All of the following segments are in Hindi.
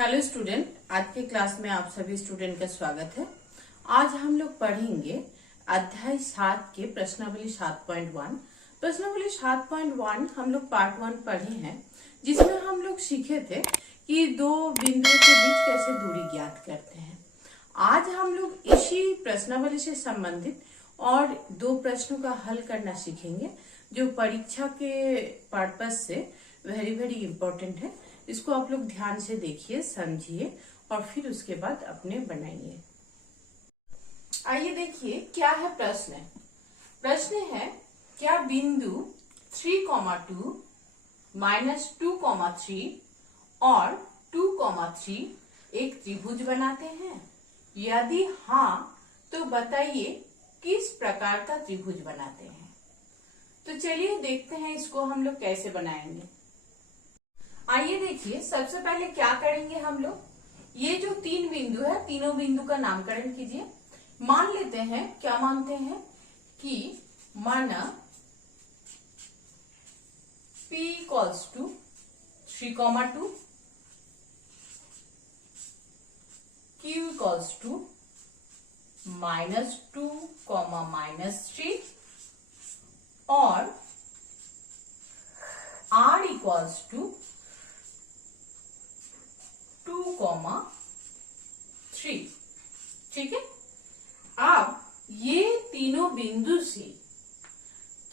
हेलो स्टूडेंट, आज के क्लास में आप सभी स्टूडेंट का स्वागत है। आज हम लोग पढ़ेंगे अध्याय 7 के प्रश्नावली 7.1। प्रश्नावली 7.1 हम लोग पार्ट 1 पढ़े हैं, जिसमें हम लोग सीखे थे कि दो बिंदुओं के बीच कैसे दूरी ज्ञात करते हैं। आज हम लोग इसी प्रश्नावली से संबंधित और दो प्रश्नों का हल करना सीखेंगे, जो परीक्षा के पर्पज से वेरी वेरी इंपॉर्टेंट है। इसको आप लोग ध्यान से देखिए, समझिए और फिर उसके बाद अपने बनाइए। आइए देखिए क्या है प्रश्न। प्रश्न है, क्या बिंदु 3,2 -2,3 और 2,3 एक त्रिभुज बनाते हैं? यदि हाँ तो बताइए किस प्रकार का त्रिभुज बनाते हैं। तो चलिए देखते हैं इसको हम लोग कैसे बनाएंगे। आइए देखिए, सबसे पहले क्या करेंगे हम लोग, ये जो तीन बिंदु है तीनों बिंदु का नामकरण कीजिए। मान लेते हैं, क्या मानते हैं कि माना P equals to 3,2, Q equals to -2, -3 और R इक्वल्स टू 2,3। ठीक है। अब ये तीनों बिंदु से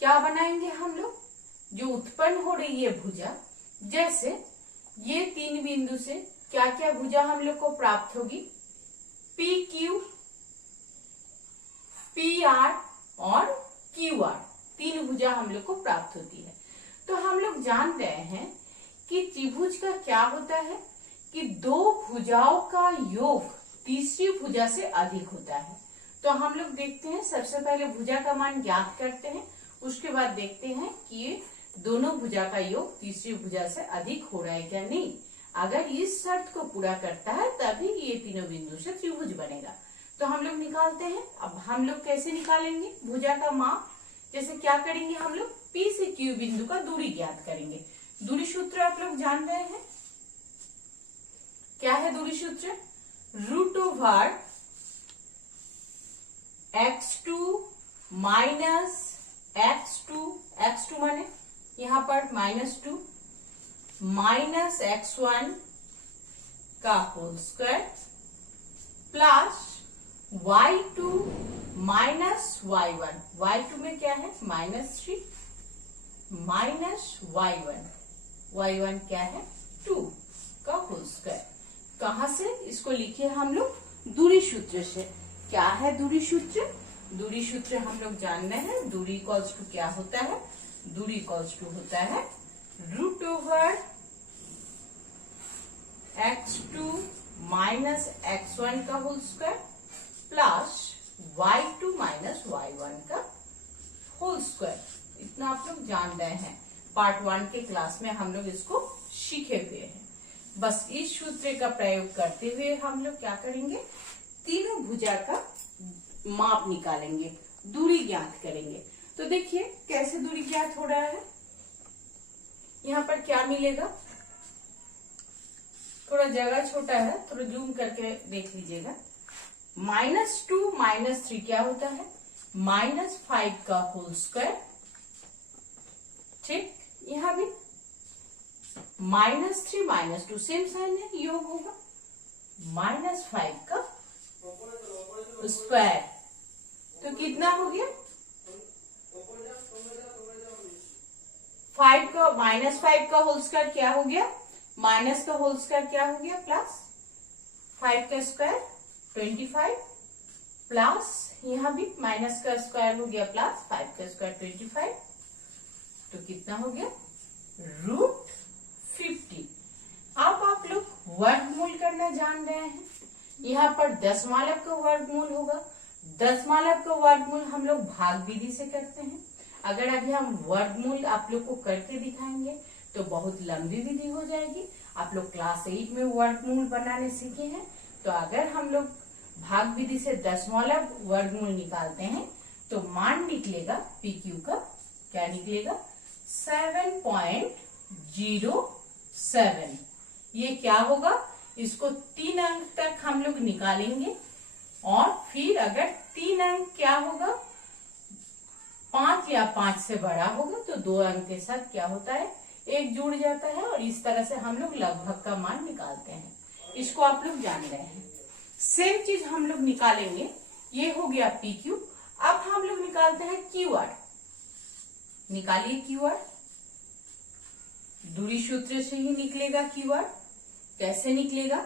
क्या बनाएंगे हम लोग, जो उत्पन्न हो रही है भुजा, जैसे ये तीन बिंदु से क्या क्या भुजा हम लोग को प्राप्त होगी, PQ, PR और QR, तीन भुजा हम लोग को प्राप्त होती है। तो हम लोग जान रहे हैं कि त्रिभुज का क्या होता है कि दो भुजाओं का योग तीसरी भुजा से अधिक होता है। तो हम लोग देखते हैं, सबसे पहले भुजा का मान ज्ञात करते हैं, उसके बाद देखते हैं कि ये दोनों भुजा का योग तीसरी भुजा से अधिक हो रहा है क्या नहीं। अगर इस शर्त को पूरा करता है तभी ये तीनों बिंदु से त्रिभुज बनेगा। तो हम लोग निकालते हैं। अब हम लोग कैसे निकालेंगे भुजा का माप, जैसे क्या करेंगे हम लोग P से Q बिंदु का दूरी ज्ञात करेंगे। दूरी सूत्र आप लोग जान रहे हैं, क्या है दूरी सूत्र, √/(x2 - x2 माने यहां पर -2 -x1 का whole square plus y2 - y1, y2 में क्या है -3 y1 क्या है 2 का होल स्क्वायर। कहां से इसको लिखे हम लोग, दूरी सूत्र से। क्या है दूरी सूत्र, दूरी सूत्र हम लोग जान रहे हैं। दूरी इक्वल्स टू क्या होता है, दूरी इक्वल्स टू होता है √(x2 - x1 का whole square plus y2 - y1 का होल स्क्वायर। इतना आप लोग जान रहे हैं, पार्ट 1 के क्लास में हम लोग इसको सीखे हुए हैं। बस इस सूत्र का प्रयोग करते हुए हम लोग क्या करेंगे, तीनों भुजा का माप निकालेंगे, दूरी ज्ञात करेंगे। तो देखिए कैसे दूरी ज्ञात हो रहा है। यहाँ पर क्या मिलेगा, थोड़ा जगह छोटा है, थोड़ा जूम करके देख लीजिएगा। -2 -3 क्या होता है, -5 का होल स्क्वायर। ठीक, यहाँ भी -3 -2 सेम साइन है, योग होगा -5 का स्क्वायर। तो कितना हो गया, 5 का -5 का होल स्क्वायर क्या हो गया, माइनस का होल स्क्वायर क्या हो गया प्लस 5 का स्क्वायर 25 प्लस यहाँ भी माइनस का स्क्वायर हो गया प्लस 5 का स्क्वायर 25। तो कितना हो गया √50। अब आप लोग वर्गमूल करना जान रहे हैं। यहाँ पर दशमलव का वर्गमूल होगा। दशमलव का वर्गमूल हम लोग भाग विधि से करते हैं। अगर अभी हम वर्गमूल आप लोग को करके दिखाएंगे तो बहुत लंबी विधि हो जाएगी। आप लोग क्लास 8 में वर्गमूल बनाने सीखे हैं। तो अगर हम लोग भाग विधि से दशमलव वर्गमूल निकालते हैं तो मान निकलेगा PQ का, क्या निकलेगा 7.07। ये क्या होगा, इसको 3 अंक तक हम लोग निकालेंगे और फिर अगर 3 अंक क्या होगा 5 या 5 से बड़ा होगा तो 2 अंक के साथ क्या होता है 1 जुड़ जाता है और इस तरह से हम लोग लगभग का मान निकालते हैं। इसको आप लोग जान रहे हैं। सेम चीज हम लोग निकालेंगे, ये हो गया पी क्यू। अब हम लोग निकालते हैं क्यू आर। निकालिए क्यू आर, दूरी सूत्र से ही निकलेगा क्यू आर। कैसे निकलेगा,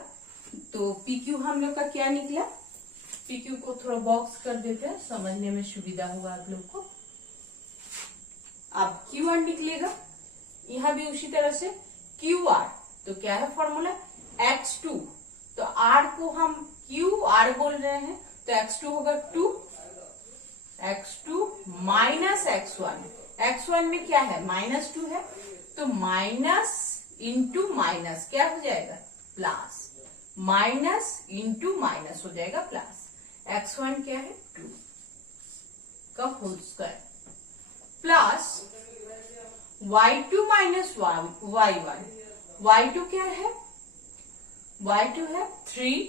तो पी क्यू हम लोग का क्या निकला, पी क्यू को थोड़ा बॉक्स कर देते हैं, समझने में सुविधा होगा आप लोग को। अब क्यू आर निकलेगा, यहां भी उसी तरह से क्यू आर, तो क्या है फॉर्मूला x2, तो r को हम क्यू आर बोल रहे हैं, तो x2 होगा 2, x2 माइनस x1, x1 में क्या है -2 है, तो माइनस इंटू माइनस क्या हो जाएगा प्लस, माइनस इंटू माइनस हो जाएगा प्लस, x1 क्या है 2 का whole square plus y2 minus y1, y2 क्या है, y2 है 3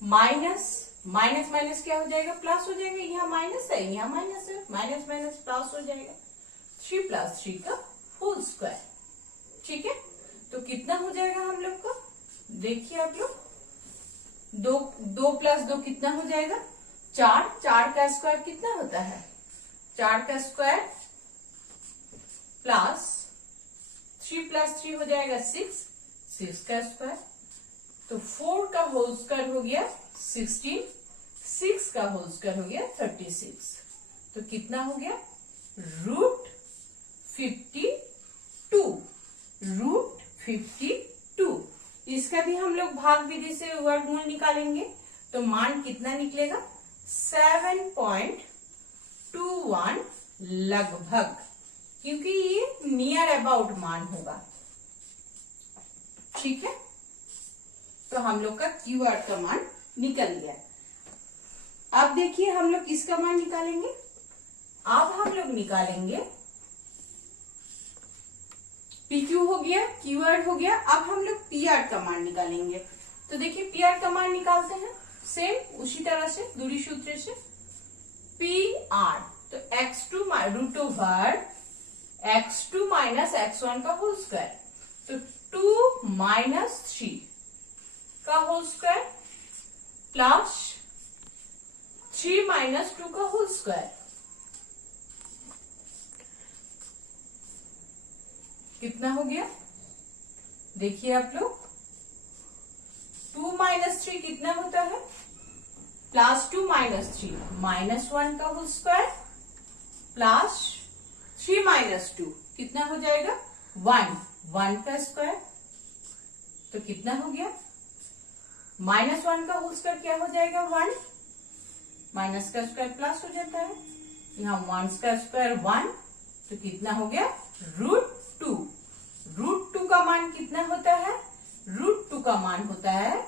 माइनस माइनस माइनस क्या हो जाएगा प्लस हो जाएगा, यहाँ माइनस है यहाँ माइनस है, माइनस माइनस प्लस हो जाएगा 3 + 3 का होल स्क्वायर। ठीक है, तो कितना हो जाएगा हम लोग को, देखिए आप लोग, 2 + 2 कितना हो जाएगा 4, 4 का स्क्वायर कितना होता है 4 का स्क्वायर प्लस 3 + 3 हो जाएगा 6, 6 का स्क्वायर, तो 4 का होल स्क्वायर हो गया 16, 6 का होल स्क्वायर हो गया 36, तो कितना हो गया √52। इसका भी हम लोग भाग विधि से वर्गमूल निकालेंगे, तो मान कितना निकलेगा 7.21 लगभग, क्योंकि ये नियर अबाउट मान होगा। ठीक है, तो हम लोग का क्यू आर का मान निकल गया। अब देखिए हम लोग किसका मान निकालेंगे, अब हम लोग निकालेंगे पी क्यू हो गया, क्यू आर हो गया, अब हम लोग पी आर का मान निकालेंगे। तो देखिए पी आर का मान निकालते हैं सेम उसी तरह से दूरी सूत्र से, पी आर तो x2 √over x2 minus x1 का होल स्क्वायर, तो 2 माइनस 3 का होल स्क्वायर प्लस 3 माइनस 2 का होल स्क्वायर, कितना हो गया देखिए आप लोग, 2 माइनस 3 कितना होता है +2 माइनस 3 -1 का होल स्क्वायर प्लस 3 माइनस 2 कितना हो जाएगा 1 का स्क्वायर, तो कितना हो गया -1 का होल स्क्वायर क्या हो जाएगा 1, माइनस का स्क्वायर प्लस हो जाता है, यहाँ 1 का स्क्वायर 1, तो कितना हो गया √2। √2 का मान कितना होता है, √2 का मान होता है,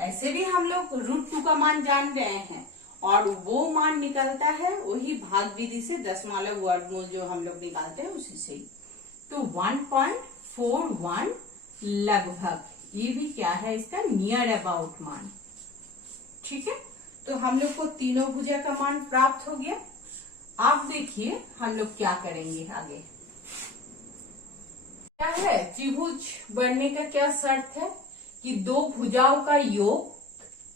ऐसे भी हम लोग √2 का मान जान रहे हैं, और वो मान निकलता है वही भाग विधि से दशमलव वर्गमूल जो हम लोग निकालते हैं उसी से ही, तो 1.41 लगभग, ये भी क्या है इसका नियर अबाउट मान। ठीक है, तो हम लोग को तीनों भुजा का मान प्राप्त हो गया। आप देखिए हम लोग क्या करेंगे आगे, क्या है त्रिभुज बनने का क्या शर्त है कि दो भुजाओं का योग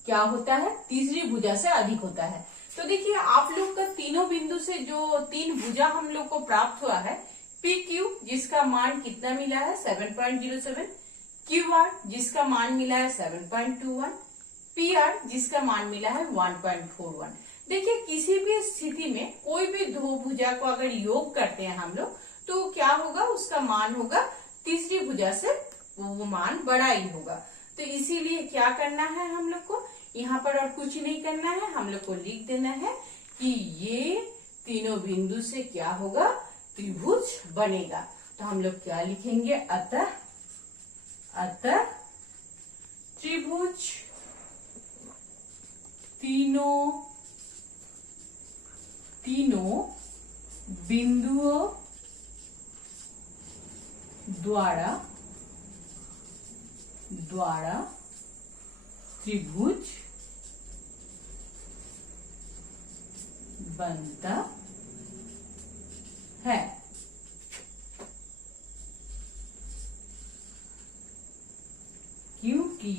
क्या होता है तीसरी भुजा से अधिक होता है। तो देखिए आप लोग का तीनों बिंदु से जो 3 भुजा हम लोग को प्राप्त हुआ है, पी क्यू जिसका मान कितना मिला है 7.07, क्यू आर जिसका मान मिला है 7.21, पी आर जिसका मान मिला है 1.41। देखिए किसी भी स्थिति में कोई भी दो भुजा को अगर योग करते हैं हम लोग, तो क्या होगा उसका मान होगा तीसरी भुजा से वो मान बड़ा ही होगा। तो इसीलिए क्या करना है हम लोग को, यहाँ पर और कुछ नहीं करना है, हम लोग को लिख देना है कि ये तीनों बिंदु से क्या होगा त्रिभुज बनेगा। तो हम लोग क्या लिखेंगे, अतः त्रिभुज तीनों बिंदुओं द्वारा त्रिभुज बनता है। क्योंकि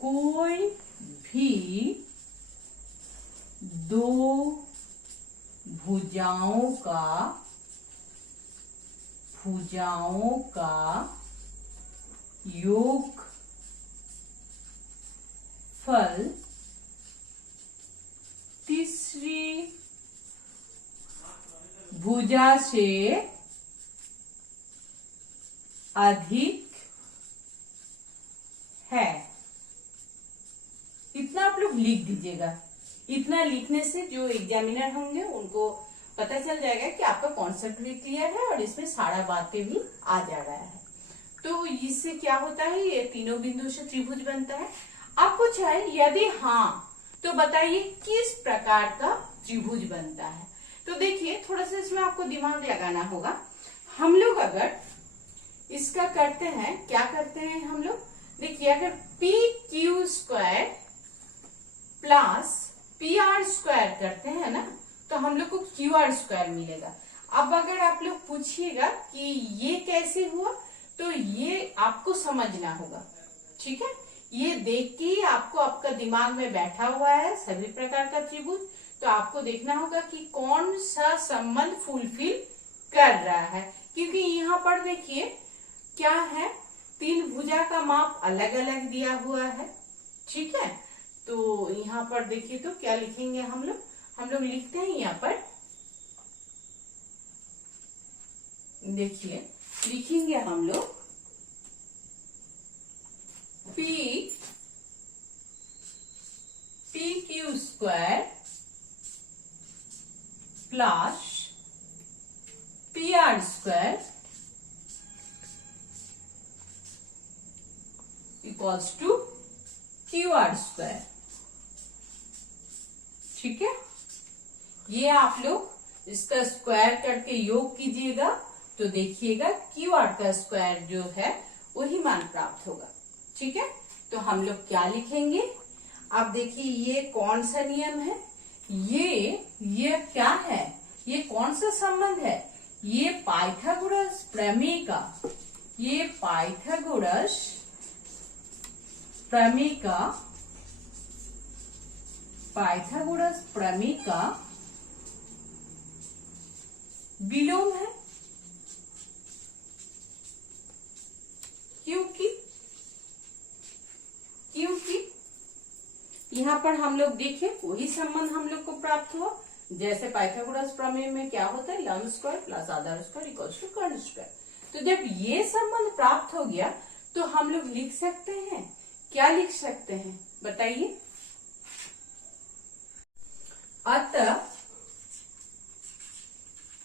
कोई भी दो भुजाओं का योग फल तीसरी भुजा से अधिक है। इतना आप लोग लिख दीजिएगा। इतना लिखने से जो एग्जामिनर होंगे उनको पता चल जाएगा कि आपका कॉन्सेप्ट भी क्लियर है और इसमें सारा बातें भी आ जा रहा है। तो इससे क्या होता है, ये तीनों बिंदु से त्रिभुज बनता है। अब पूछा है यदि हाँ तो बताइए किस प्रकार का त्रिभुज बनता है। तो देखिए थोड़ा सा इसमें आपको दिमाग लगाना होगा। हम लोग अगर इसका करते हैं, क्या करते हैं हम लोग, देखिए अगर P Q square plus P R square करते हैं ना तो हम लोग को क्यू आर स्क्वायर मिलेगा। अब अगर आप लोग पूछिएगा कि ये कैसे हुआ तो ये आपको समझना होगा, ठीक है। ये देख के ही आपको आपका दिमाग में बैठा हुआ है सभी प्रकार का त्रिभुज, तो आपको देखना होगा कि कौन सा संबंध फुलफिल कर रहा है। क्योंकि यहाँ पर देखिए क्या है, तीन भुजा का माप अलग अलग दिया हुआ है, ठीक है। तो यहाँ पर देखिए तो क्या लिखेंगे हम लोग लिखते हैं यहाँ पर, देखिए लिखेंगे हम लोग P Q square plus P R square equals to Q R square, ठीक है। ये आप लोग इसका स्क्वायर करके योग कीजिएगा तो देखिएगा क्यू आर का स्क्वायर जो है वही मान प्राप्त होगा, ठीक है। तो हम लोग क्या लिखेंगे, अब देखिए ये कौन सा नियम है, ये क्या है, ये कौन सा संबंध है, ये पाइथागोरस प्रमेय का, ये पाइथागोरस प्रमेय का विलोम है। क्योंकि यहाँ पर हम लोग देखिए वही संबंध हम लोग को प्राप्त हुआ जैसे पाइथागोरस प्रमेय में क्या होता है, लंब स्क्वायर प्लस आधार स्क्वायर इक्वल्स टू कर्ण स्क्वायर। तो जब ये संबंध प्राप्त हो गया तो हम लोग लिख सकते हैं, क्या लिख सकते हैं बताइए। अतः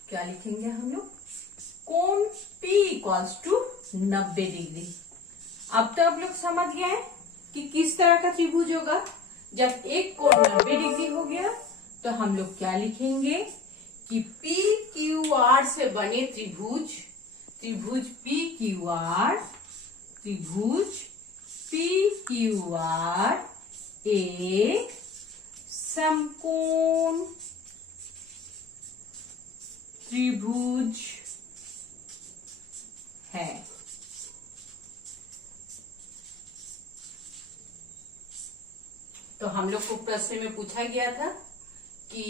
क्या लिखेंगे हम लोग, कोण P इक्वल्स टू 90 डिग्री। अब तो आप लोग समझ गए हैं कि किस तरह का त्रिभुज होगा। जब एक कोण 90 डिग्री हो गया तो हम लोग क्या लिखेंगे कि पी क्यू आर से बने त्रिभुज पी क्यू आर एक समकोण त्रिभुज है। तो हम लोग को प्रश्न में पूछा गया था कि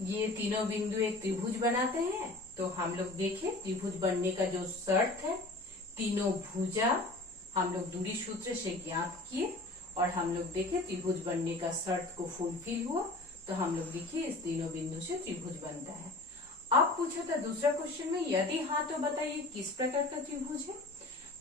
ये तीनों बिंदु एक त्रिभुज बनाते हैं। तो हम लोग देखें त्रिभुज बनने का जो शर्त है, तीनों भुजा हम लोग दूरी सूत्र से ज्ञात किए और हम लोग देखे त्रिभुज बनने का शर्त को फुलफिल हुआ तो हम लोग देखिए इस तीनों बिंदु से त्रिभुज बनता है। अब पूछा था दूसरा क्वेश्चन में, यदि हाँ तो बताइए किस प्रकार का त्रिभुज है।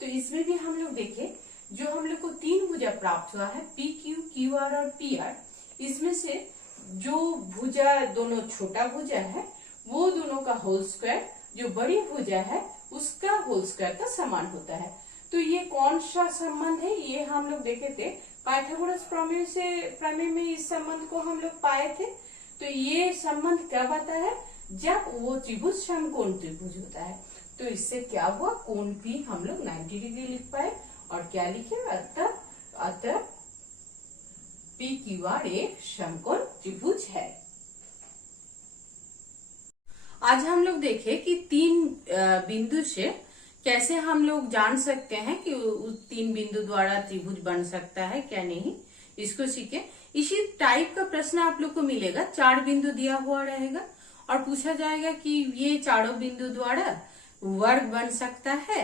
तो इसमें भी हम लोग देखे जो हम लोग को तीन भुजा प्राप्त हुआ है पी क्यू आर और पी आर, इसमें से जो भुजा दोनों छोटा भुजा है वो दोनों का होल स्क्वायर, जो बड़ी भुजा है उसका होल स्क्वायर का समान होता है। तो ये कौन सा संबंध है, ये हम लोग देखे थे पाइथागोरस प्रमेय में इस संबंध को हम लोग पाए थे। तो ये संबंध कब आता है, जब वो त्रिभुज समकोण त्रिभुज होता है तो इससे क्या हुआ, कोण भी हम लोग 90 डिग्री लिख पाए और क्या लिखे, अतः PQR एक समकोण त्रिभुज है। आज हम लोग देखे कि 3 बिंदु से कैसे हम लोग जान सकते हैं कि उस 3 बिंदु द्वारा त्रिभुज बन सकता है क्या नहीं, इसको सीखे। इसी टाइप का प्रश्न आप लोग को मिलेगा, 4 बिंदु दिया हुआ रहेगा और पूछा जाएगा कि ये चारों बिंदु द्वारा वर्ग बन सकता है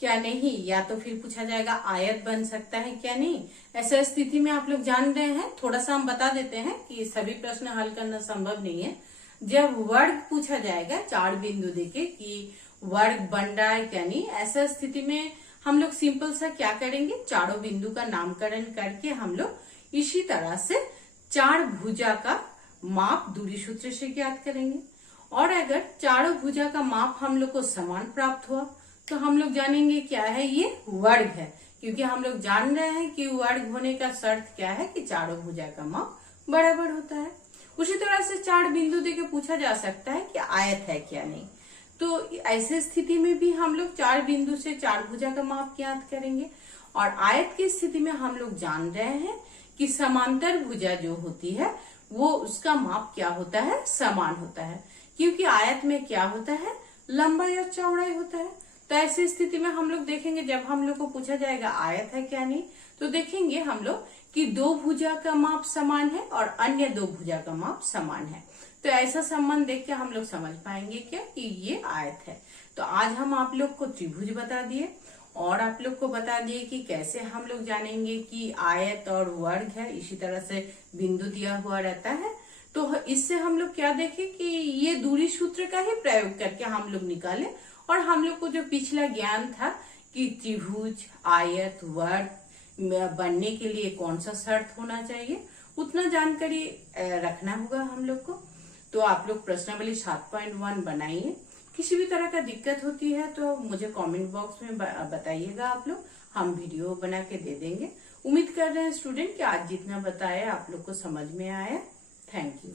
क्या नहीं, या तो फिर पूछा जाएगा आयत बन सकता है क्या नहीं। ऐसा स्थिति में आप लोग जान रहे हैं, थोड़ा सा हम बता देते हैं कि सभी प्रश्न हल करना संभव नहीं है। जब वर्ग पूछा जाएगा, 4 बिंदु देके कि वर्ग बन रहा है क्या नहीं, ऐसा स्थिति में हम लोग सिंपल सा क्या करेंगे, चारों बिंदु का नामकरण करके हम लोग इसी तरह से 4 भुजा का माप दूरी सूत्र से ज्ञात करेंगे। और अगर चारों भुजा का माप हम लोग को समान प्राप्त हुआ तो हम लोग जानेंगे क्या है, ये वर्ग है, क्योंकि हम लोग जान रहे हैं कि वर्ग होने का शर्त क्या है कि चारों भुजा का माप बराबर होता है। उसी तरह से 4 बिंदु देके पूछा जा सकता है कि आयत है क्या नहीं, तो ऐसे स्थिति में भी हम लोग 4 बिंदु से 4 भुजा का माप ज्ञात करेंगे। और आयत की स्थिति में हम लोग जान रहे हैं कि समांतर भुजा जो होती है वो उसका माप क्या होता है, समान होता है, क्योंकि आयत में क्या होता है, लंबाई और चौड़ाई होता है। तो ऐसी स्थिति में हम लोग देखेंगे, जब हम लोग को पूछा जाएगा आयत है क्या नहीं, तो देखेंगे हम लोग कि 2 भुजा का माप समान है और अन्य 2 भुजा का माप समान है। तो ऐसा संबंध देख के हम लोग समझ पाएंगे क्या कि ये आयत है। तो आज हम आप लोग को त्रिभुज बता दिए और आप लोग को बता दिए कि कैसे हम लोग जानेंगे कि आयत और वर्ग है, इसी तरह से बिंदु दिया हुआ रहता है। तो इससे हम लोग क्या देखें कि ये दूरी सूत्र का ही प्रयोग करके हम लोग निकाले और हम लोग को जो पिछला ज्ञान था कि त्रिभुज, आयत, वर्ग बनने के लिए कौन सा शर्त होना चाहिए, उतना जानकारी रखना होगा हम लोग को। तो आप लोग प्रश्नावली 7.1 बनाइए। किसी भी तरह का दिक्कत होती है तो मुझे कमेंट बॉक्स में बताइएगा आप लोग, हम वीडियो बना के दे देंगे। उम्मीद कर रहे हैं स्टूडेंट कि आज जितना बताया आप लोग को समझ में आया। Thank you.